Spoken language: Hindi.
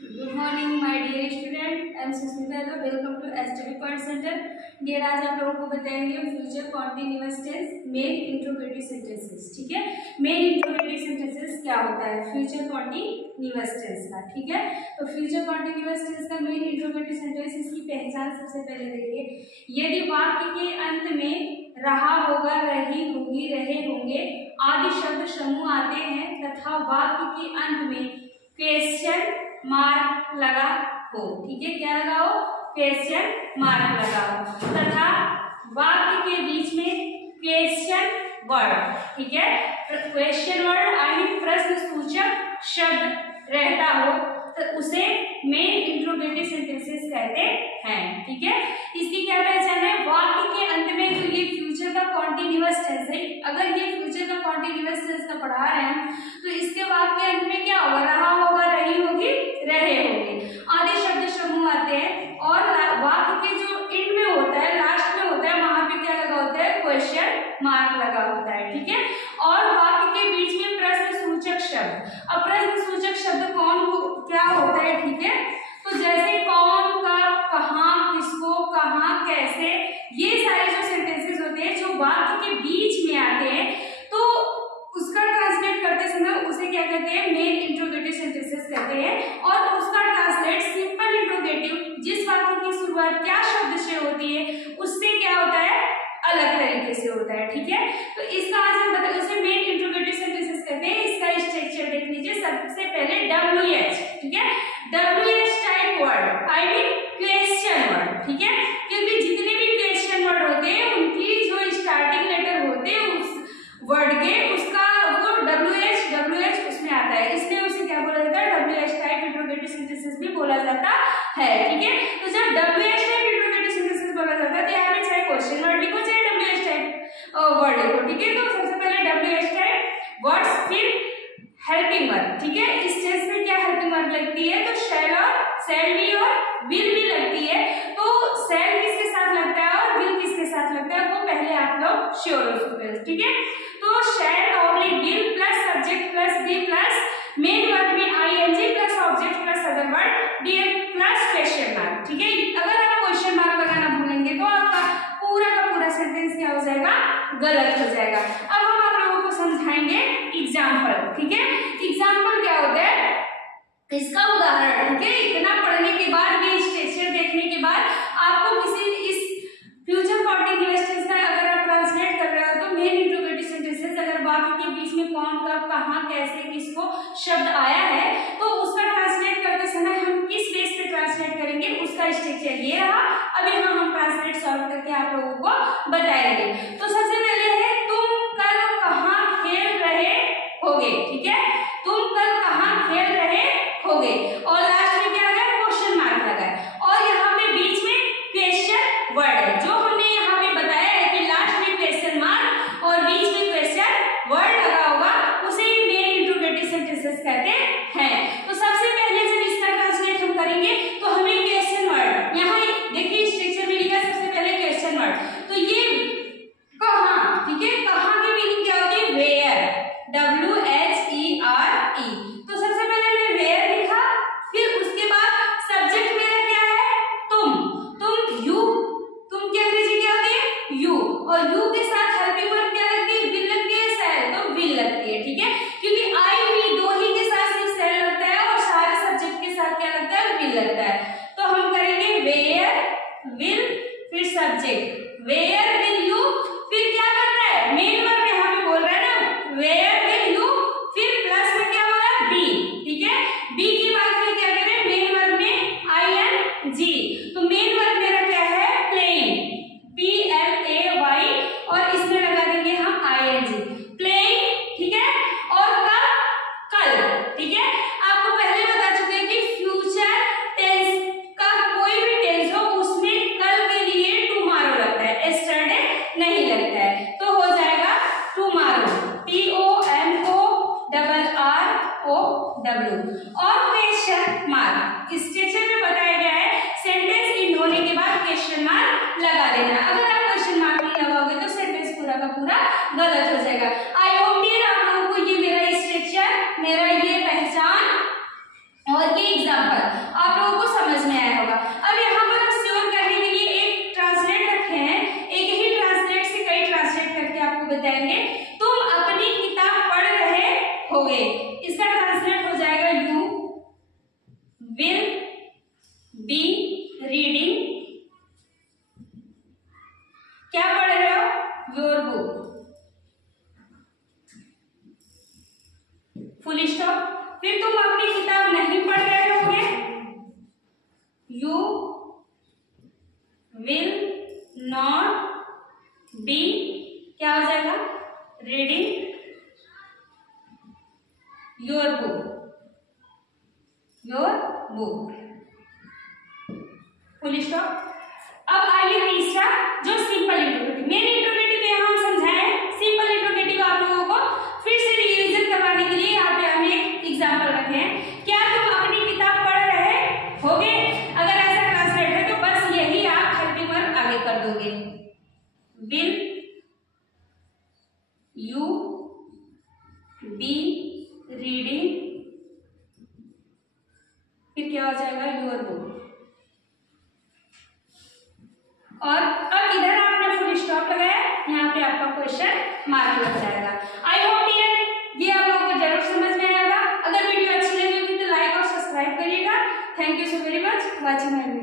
Good morning, my dear student. I am Susmita Yadav. Welcome to STD Point Center. Dear, आज आप लोगों को बताएंगे फ्यूचर कॉन्टिन्यूअस टेंस मेन इंट्रोगेटिव सेंटेंसेस। ठीक है, मेन इंट्रोगेटिव सेंटेंसेस क्या होता है फ्यूचर कॉन्टिन्यूअस टेंस का। ठीक है, तो फ्यूचर कॉन्टिन्यूअस टेंस का मेन इंट्रोगेटिव सेंटेंस, इसकी पहचान सबसे पहले देखिए। यदि वाक्य के अंत में रहा होगा, रही होगी, रहे होंगे आदि शब्द समूह आते हैं तथा वाक्य के अंत में क्वेश्चन मार्क लगा हो। ठीक है, क्या लगा हो? क्वेश्चन मार्क लगा हो तथा वाक्य के बीच में क्वेश्चन वर्ड, ठीक है, क्वेश्चन वर्ड आई मीन प्रश्न सूचक शब्द रहता हो तो उसे मेन इंट्रोगेटिव सेंटेंसेस कहते हैं। ठीक है, इसकी क्या पहचान है? वाक्य के अंत में तो ये फ्यूचर का कॉन्टिन्यूअस टेंस है। अगर ये फ्यूचर का कॉन्टिन्यूअस टेंस का पढ़ा रहे हैं तो इसके वाक्य के अंत में क्या होगा? रहा होगा, रही होगी, रहे होंगे आदि शब्द समूह आते हैं और वाक्य के जो एंड में होता है, लास्ट में होता है, वहां पे क्या लगा होता है? क्वेश्चन मार्क लगा होता है। ठीक है, और वाक्य के बीच में प्रश्न सूचक शब्द। अब प्रश्न सूचक शब्द कौन क्या होता है? ठीक है, तो जैसे कौन, कब, कहाँ, किसको, कहाँ, कैसे, ये सारे जो सेंटेंसेस होते हैं जो वाक्य के बीच में आते हैं तो उसका ट्रांसलेट करते समय उसे क्या कहते हैं? मेन इंट्रोगेटिव सेंटेंसेस कहते हैं। और उसका ट्रांसलेट सिंपल इंट्रोगेटिव, जिस वाक्य की शुरुआत क्या शब्द से होती है उससे क्या होता है? अलग तरीके से होता है। ठीक है, तो इसका आज हम बताएं, उसे मेन इंट्रोगेटिव सेंटेंसेस कहते हैं। इसका स्ट्रक्चर देख लीजिए। सबसे पहले WH, ठीक है, WH type word I mean question word. ठीक है, क्योंकि जितने भी क्वेश्चन वर्ड होते हैं उनकी जो स्टार्टिंग लेटर होते हैं उस वर्ड के, उसका वो WH उसमें आता है, इसलिए उसे क्या बोला जाता है? WH टाइप इंट्रोगेटिव सेंटेंसेस भी बोला जाता है। ठीक है, तो जब WH टाइप इंट्रोगेटिव सेंटेंसेस बोला जाता है तो यहाँ पे चाहे क्वेश्चन वर्ड लिखो चाहे WH टाइप वर्ड लिखो। ठीक है, तो सबसे पहले WH टाइप वर्ड्स, फिर हेल्पिंग वर्ब। ठीक है, इस टेंस में क्या हेल्पिंग वर्ब लगती है? तो शैल भी और विल भी लगती है। तो शैल किसके साथ लगता है और विल किसके साथ लगता है वो पहले आप लोग श्योर हो सकते हैं। ठीक है, तो shall oblique will plus subject plus B plus main verb में ING plus object plus other word D plus question mark. ठीक है, अगर आप क्वेश्चन मार्क लगाना भूलेंगे तो आपका पूरा का पूरा सेंटेंस क्या हो जाएगा? गलत हो जाएगा। अब हम आप लोगों को समझाएंगे एग्जाम्पल। ठीक है, एग्जाम्पल क्या होता है? इसका उदाहरण। ठीक है, इतना पढ़ने के बाद, ये स्ट्रक्चर देखने के बाद आपको किसी इस फ्यूचर कॉन्टिन्यूअस टेंस का अगर आप ट्रांसलेट कर रहे हो तो मेन इंट्रोगेटिव सेंटेंसेस अगर वाक्य के बीच में कौन, कब, कहाँ, कैसे, किसको शब्द आया है तो उसका ट्रांसलेट करते समय हम किस बेस पे ट्रांसलेट करेंगे उसका स्ट्रक्चर ये रहा। अब यहाँ हम ट्रांसलेट सॉल्व करके आप लोगों को बताएंगे। तो सबसे पहले है तुम कल कहाँ खेल रहे होगे। ठीक है, तुम कल कहाँ खेल रहे होगे और लास्ट में क्या लगा? क्वेश्चन मार्क लगा है और यहाँ पे बीच में क्वेश्चन वर्ड है। जो हमने यहाँ पे बताया है कि लास्ट में क्वेश्चन मार्क और बीच में क्वेश्चन वर्ड लगा होगा उसे मेन इंट्रोगेटिव सेंटेंसेस कहते हैं। तो सबसे पहले जब इसका ट्रांसलेट हम करेंगे तो हमें क्वेश्चन वर्ड, यहाँ देखिए स्ट्रक्चर में लिखा सबसे पहले क्वेश्चन वर्ड, तो ये कहाँ। ठीक है, कहाँ की मीनिंग क्या होती है? Where, WHERE। तो सबसे पहले मैंने वेयर लिखा, फिर उसके बाद सब्जेक्ट मेरा क्या है? तुम यू, तुम की अंग्रेजी क्या होती है? यू, और यू के साथ हेल्पिंग वर्ब क्या लगती है? विल लगती है, शैल, तो विल लगती है। ठीक है, क्योंकि आई वी दो ही के साथ सिर्फ शैल लगता है और सारे सब्जेक्ट के साथ क्या लगता है? विल लगता है। तो हम करेंगे वेयर विल फिर सब्जेक्ट वेयर विल यू, फिर क्या करना है? मेन वर्ब यहाँ पे बोल रहा है ना, वेयर विल यू, फिर प्लस में क्या बोला? बी। ठीक है, बी के बाद फिर क्या करें? मेन वर्ब में ING। तो मेन वर्ब मेरा क्या है? प्लेइंग, PLAY, और इसमें लगा देंगे हम ING, प्लेइंग। ठीक है, और कब? कल। ठीक है, आपको पहले बता चुके हैं कि फ्यूचर टेंस का कोई भी टेंस हो उसमें कल के लिए टुमारो लगता है, यस्टरडे नहीं लगता है। तो हो जाएगा टुमारो, TOMORROW। और क्वेश्चन मार्क स्ट्रक्चर में बताया गया है सेंटेंस एंड होने के बाद क्वेश्चन मार्क लगा देना। अगर आप क्वेश्चन मार्क नहीं लगाओगे तो सेंटेंस पूरा का पूरा गलत हो जाएगा। आई होप डियर आप लोगों को ये मेरा स्ट्रक्चर, मेरा ये पहचान और ये एग्जाम्पल will be reading, क्या पढ़ रहे हो, your book, फुल स्टॉप। फिर तुम अपनी किताब नहीं पढ़ रहे होगे, you will not be, क्या हो जाएगा, reading your book, full stop. अब आइए तीसरा जो सिंपल इंट्रोगेटिव, मेन इंट्रोगेटिव यहाँ हम समझाए, सिंपल इंट्रोगेटिव आप लोगों को फिर से रिवीजन करवाने के लिए यहाँ पे हमने एक एग्जाम्पल रखे हैं। क्या तुम अपनी किताब पढ़ रहे होगे, अगर ऐसा ट्रांसलेट है तो बस यही आप हेल्पिंग वर्ब आगे कर दोगे, विल यू बी रीडिंग, फिर क्या हो जाएगा, योर बुक। और अब इधर आपने फुल स्टॉप लगाया, यहाँ पे आपका क्वेश्चन मार्क लग जाएगा। आई होप डियर ये आप लोगों को जरूर समझ में आएगा। अगर वीडियो अच्छी लगी होगी तो लाइक और सब्सक्राइब करिएगा। Thank you so very much watching my